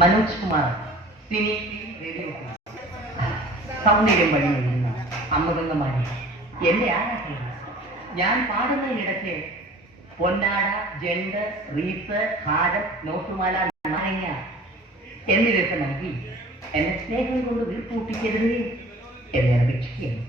Manoj Kumar Sini radio സൗന്ദര്യം വഴി നേടുന്ന അമ്മകന്മാരെ എന്നെ ആരാധില്ല. ഞാൻ പാടുന്നതിനിടയ്ക്ക് പൊന്നാട, ജണ്ട്, റീത്ത്, ഹാരം, നോട്ടുമാല, നാരങ്ങ എന്നിവയൊക്കെ നൽകി എന്നെ സ്നേഹം കൊണ്ട് വീർപ്പൂട്ടിക്കരുതേ എന്നെ അപേക്ഷിക്കുന്നു.